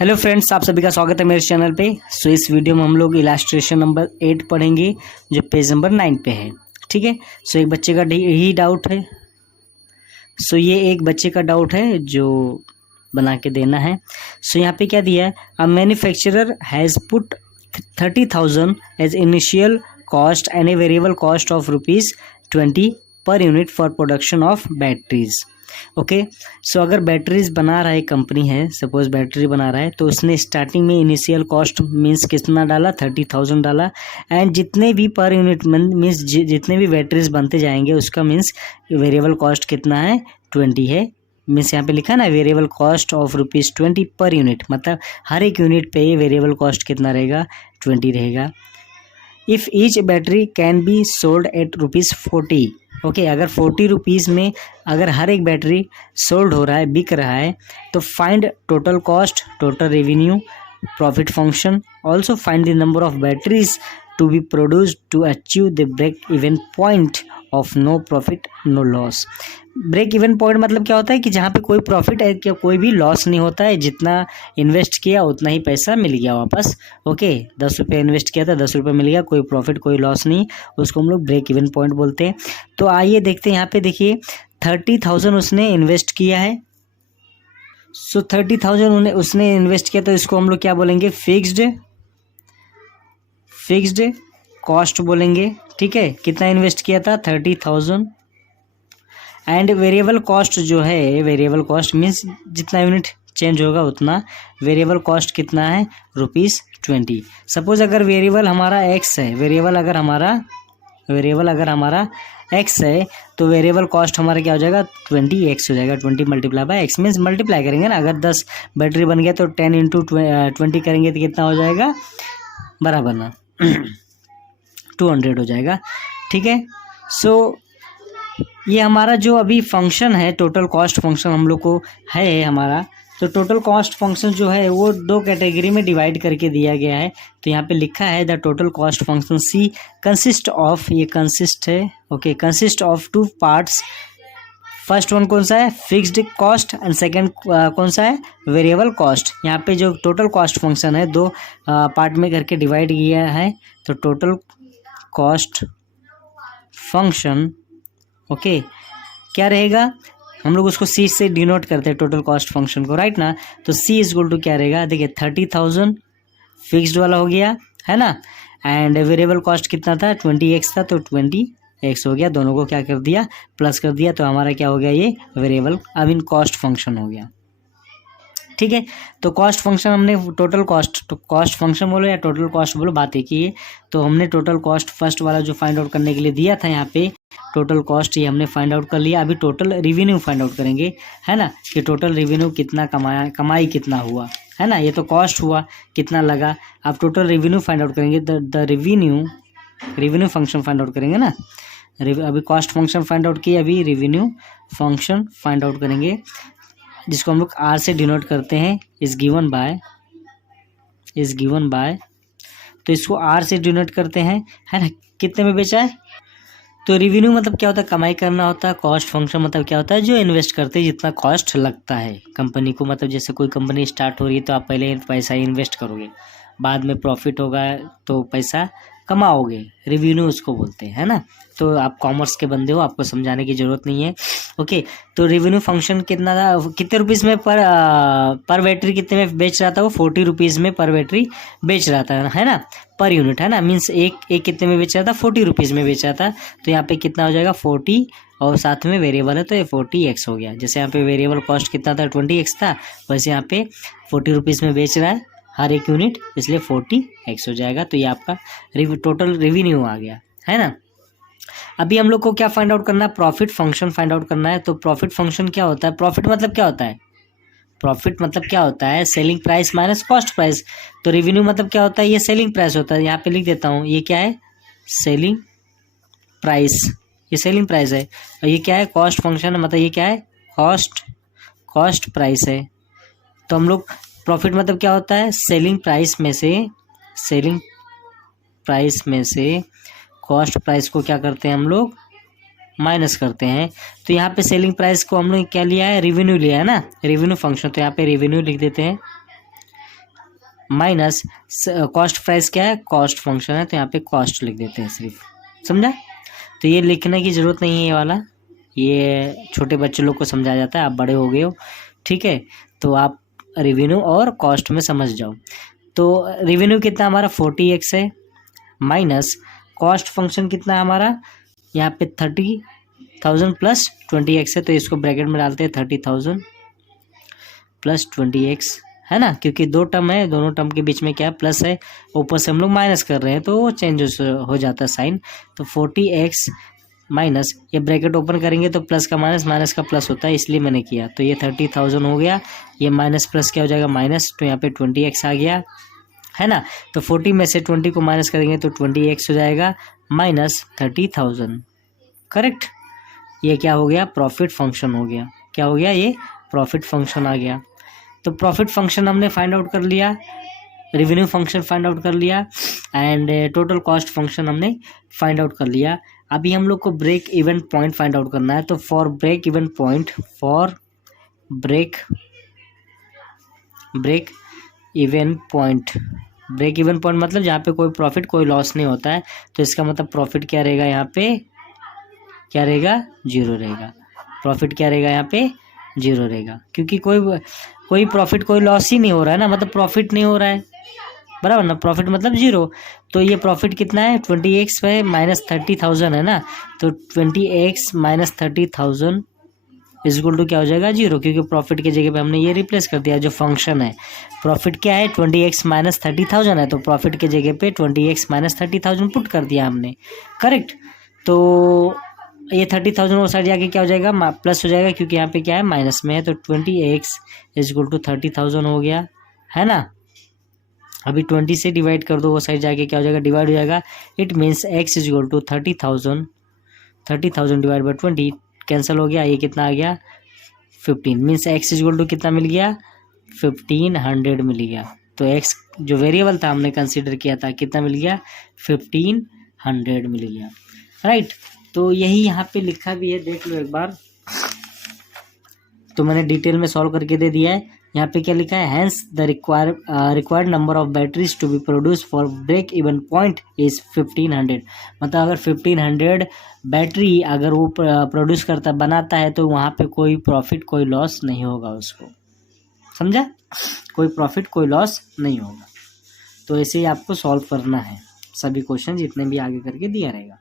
Hello friends, आप सभी का स्वागत है मेरे चैनल पे। इस वीडियो में हम लोग इलास्ट्रेशन नंबर 8 पढ़ेंगे जो पेज नंबर 9 पे है। ठीक है। एक बच्चे का यही डाउट है। ये एक बच्चे का डाउट है जो बना के देना है। यहाँ पे क्या दिया है, a manufacturer has put 30,000 as initial cost and a variable cost of ₹20 per unit for production of batteries. Okay. अगर बैटरीज बना रहा है, कंपनी है, सपोज बैटरी बना रहा है, तो उसने स्टार्टिंग में इनिशियल कॉस्ट मीन्स कितना डाला, 30,000 डाला। एंड जितने भी पर यूनिट मीन्स जितने भी बैटरीज बनते जाएंगे उसका मीन्स वेरिएबल कॉस्ट कितना है, 20 है। मीन्स यहाँ पे लिखा ना variable cost of ₹20 per unit, मतलब हर एक यूनिट पे वेरिएबल कॉस्ट कितना रहेगा, 20 रहेगा। If each battery can be sold at ₹40। Okay, अगर 40 रुपीज़ में अगर हर एक बैटरी सोल्ड हो रहा है, बिक रहा है, तो find total cost, total revenue, profit function. Also find the number of batteries to be produced to achieve the break even point of no profit no loss. Break even point मतलब क्या होता है कि जहाँ पे कोई प्रॉफिट है, क्या कोई भी लॉस नहीं होता है, जितना इन्वेस्ट किया उतना ही पैसा मिल गया वापस। ओके, 10 रुपये इन्वेस्ट किया था, 10 रुपये मिल गया, कोई प्रॉफिट कोई लॉस नहीं, उसको हम लोग ब्रेक इवन पॉइंट बोलते हैं। तो आइए देखते हैं, यहाँ पे देखिए 30,000 उसने इन्वेस्ट किया है। 30,000 उसने इन्वेस्ट किया, तो इसको हम लोग क्या बोलेंगे, फिक्स्ड कॉस्ट बोलेंगे। ठीक है, कितना इन्वेस्ट किया था, 30,000। एंड वेरिएबल कॉस्ट जो है, वेरिएबल कॉस्ट मीन्स जितना यूनिट चेंज होगा उतना, वेरिएबल कॉस्ट कितना है, ₹20। सपोज अगर वेरिएबल हमारा एक्स है, वेरिएबल अगर हमारा एक्स है, तो वेरिएबल कॉस्ट हमारा क्या हो जाएगा, 20x हो जाएगा। 20 multiply by x means multiply करेंगे ना। अगर 10 बैटरी बन गया तो 10 इंटू 20 करेंगे तो कितना हो जाएगा, बराबर ना 200 हो जाएगा। ठीक है। ये हमारा जो अभी फंक्शन है, टोटल कॉस्ट फंक्शन हम लोग को है हमारा। तो टोटल कॉस्ट फंक्शन जो है वो 2 कैटेगरी में डिवाइड करके दिया गया है। तो यहाँ पे लिखा है the total cost function C consist of, ये कंसिस्ट है, okay, consist of 2 parts. First one कौन सा है, फिक्स्ड कॉस्ट, एंड सेकेंड कौन सा है, वेरिएबल कॉस्ट। यहाँ पे जो टोटल कॉस्ट फंक्शन है 2 पार्ट में करके डिवाइड किया है। तो टोटल कॉस्ट फंक्शन, ओके, क्या रहेगा, हम लोग उसको सी से डिनोट करते हैं टोटल कॉस्ट फंक्शन को, राइट ना। तो सी इज इक्वल टू क्या रहेगा, देखिए 30,000 फिक्स्ड वाला हो गया है ना, एंड वेरिएबल कॉस्ट कितना था, 20x था, तो 20x हो गया। दोनों को क्या कर दिया, प्लस कर दिया, तो हमारा क्या हो गया, ये वेरिएबल अब इन कॉस्ट फंक्शन हो गया। ठीक है। तो कॉस्ट फंक्शन हमने टोटल कॉस्ट, तो कॉस्ट फंक्शन बोलो या टोटल कॉस्ट बोलो, बात एक ही है। तो हमने टोटल कॉस्ट फर्स्ट वाला जो फाइंड आउट करने के लिए दिया था, यहाँ पे टोटल कॉस्ट ये हमने फाइंड आउट कर लिया। अभी टोटल रेवेन्यू फाइंड आउट करेंगे, है ना, कि टोटल रेवेन्यू कितना कमाया, कमाई कितना हुआ, है ना। ये तो कॉस्ट हुआ, कितना लगा। अब टोटल रेवेन्यू फाइंड आउट करेंगे, the revenue function find out करेंगे ना। अभी कॉस्ट फंक्शन फाइंड आउट किए, अभी रेवेन्यू फंक्शन फाइंड आउट करेंगे, जिसको हम लोग आर से डिनोट करते हैं, इज गिवन बाय। तो इसको आर से डिनोट करते हैं, है ना। कितने में बेचा है, तो रेवेन्यू मतलब क्या होता है, कमाई करना होता है। कॉस्ट फंक्शन मतलब क्या होता है, जो इन्वेस्ट करते हैं, जितना कॉस्ट लगता है कंपनी को। मतलब जैसे कोई कंपनी स्टार्ट हो रही है तो आप पहले पैसा इन्वेस्ट करोगे, बाद में प्रॉफिट होगा तो पैसा कमाओगे, रेवेन्यू उसको बोलते हैं, है ना। तो आप कॉमर्स के बंदे हो, आपको समझाने की ज़रूरत नहीं है। ओके, तो रेवेन्यू फंक्शन कितना था, कितने रुपीज़ में पर बैटरी कितने में बेच रहा था, वो 40 रुपीज़ में पर बैटरी बेच रहा था, है ना, पर यूनिट, है ना। मीन्स एक कितने में बेच रहा था, 40 रुपीज़ में बेच रहा था। तो यहाँ पे कितना हो जाएगा, 40, और साथ में वेरिएबल है तो ये 40x हो गया। जैसे यहाँ पे वेरिएबल कॉस्ट कितना था, 20x था, वैसे यहाँ पे 40 रुपीज़ में बेच रहा है हर एक यूनिट, इसलिए 40x हो जाएगा। तो ये आपका टोटल रेवेन्यू आ गया, है ना। अभी हम लोग को क्या फाइंड आउट करना है, प्रॉफिट फंक्शन फाइंड आउट करना है। तो प्रॉफिट फंक्शन क्या होता है, प्रॉफिट मतलब क्या होता है, selling price minus cost price. तो रेवेन्यू मतलब क्या होता है, ये सेलिंग प्राइस होता है। यहाँ पे लिख देता हूँ, ये क्या है, सेलिंग प्राइस, ये सेलिंग प्राइस है। और ये क्या है, कॉस्ट फंक्शन है, मतलब ये क्या है, कॉस्ट प्राइस है। तो हम लोग प्रॉफिट मतलब क्या होता है, सेलिंग प्राइस में से कॉस्ट प्राइस को क्या करते हैं हम लोग, माइनस करते हैं। तो यहाँ पे सेलिंग प्राइस को हम लोग क्या लिया है, रेवेन्यू लिया है ना, रेवेन्यू फंक्शन। तो यहाँ पे रेवेन्यू लिख देते हैं, माइनस कॉस्ट प्राइस क्या है, कॉस्ट फंक्शन है, तो यहाँ पे कॉस्ट लिख देते हैं सिर्फ, समझा। तो ये लिखने की ज़रूरत नहीं है, ये वाला, ये छोटे बच्चे लोग को समझा जाता है, आप बड़े हो गए हो, ठीक है। तो आप रेवेन्यू और कॉस्ट में समझ जाओ। तो रेवेन्यू कितना हमारा 40x है, माइनस कॉस्ट फंक्शन कितना है हमारा, यहाँ पे 30,000 प्लस 20x है, तो इसको ब्रैकेट में डालते हैं 30,000 प्लस 20x, है ना, क्योंकि दो टर्म है, दोनों टर्म के बीच में क्या है, प्लस है, ऊपर से हम लोग माइनस कर रहे हैं तो वो चेंज हो जाता है साइन। तो 40x माइनस, ये ब्रैकेट ओपन करेंगे तो प्लस का माइनस, माइनस का प्लस होता है, इसलिए मैंने किया। तो ये 30,000 हो गया, ये माइनस प्लस क्या हो जाएगा, माइनस, तो यहाँ पे 20x आ गया, है ना। तो 40 में से 20 को माइनस करेंगे तो 20x हो जाएगा, माइनस 30,000, करेक्ट। ये क्या हो गया, प्रॉफिट फंक्शन हो गया, क्या हो गया, ये प्रॉफिट फंक्शन आ गया। तो प्रॉफिट फंक्शन हमने फाइंड आउट कर लिया, रेवेन्यू फंक्शन फाइंड आउट कर लिया, एंड टोटल कॉस्ट फंक्शन हमने फाइंड आउट कर लिया। अभी हम लोग को break even point find out करना है। तो for break even point, for break even point, break even point मतलब जहाँ पे कोई प्रॉफिट कोई लॉस नहीं होता है, तो इसका मतलब प्रॉफिट क्या रहेगा, यहाँ पे क्या रहेगा, जीरो रहेगा। प्रॉफिट क्या रहेगा, यहाँ पे जीरो रहेगा, क्योंकि कोई प्रॉफिट कोई लॉस ही नहीं हो रहा है ना, मतलब प्रॉफिट नहीं हो रहा है, बराबर ना, प्रॉफिट मतलब जीरो। तो ये प्रॉफिट कितना है, 20x है माइनस 30,000 है ना, तो 20x minus 30,000 is equal to क्या हो जाएगा, जीरो, क्योंकि प्रॉफिट की जगह पे हमने ये रिप्लेस कर दिया। जो फंक्शन है प्रॉफिट क्या है, 20x माइनस 30,000 है, तो प्रॉफिट की जगह पे 20x माइनस 30,000 पुट कर दिया हमने, करेक्ट। तो ये 30,000 वो साइड जाके क्या हो जाएगा, प्लस हो जाएगा, क्योंकि यहाँ पे क्या है, माइनस में है, तो 20x इज इक्वल टू 30,000 हो गया, है ना। अभी 20 से डिवाइड कर दो, वो साइड जाके क्या हो जाएगा, डिवाइड हो जाएगा। It means x is equal to 30,000 divide by 20 cancel हो गया, ये कितना आ गया, 15, means x is equal to कितना मिल गया, 1500 मिल गया। तो x जो वेरिएबल था हमने कंसीडर किया था, कितना मिल गया, 1500 मिल गया, राइट। तो यही यहाँ पे लिखा भी है, देख लो एक बार, तो मैंने डिटेल में सॉल्व करके दे दिया है। यहाँ पे क्या लिखा है, hence the required number of batteries to be produce for break even point is 1500। मतलब अगर 1500 बैटरी अगर वो प्रोड्यूस करता बनाता है, तो वहाँ पे कोई प्रॉफिट कोई लॉस नहीं होगा उसको, समझा, कोई प्रॉफिट कोई लॉस नहीं होगा। तो ऐसे ही आपको सॉल्व करना है, सभी क्वेश्चन जितने भी आगे करके दिया रहेगा।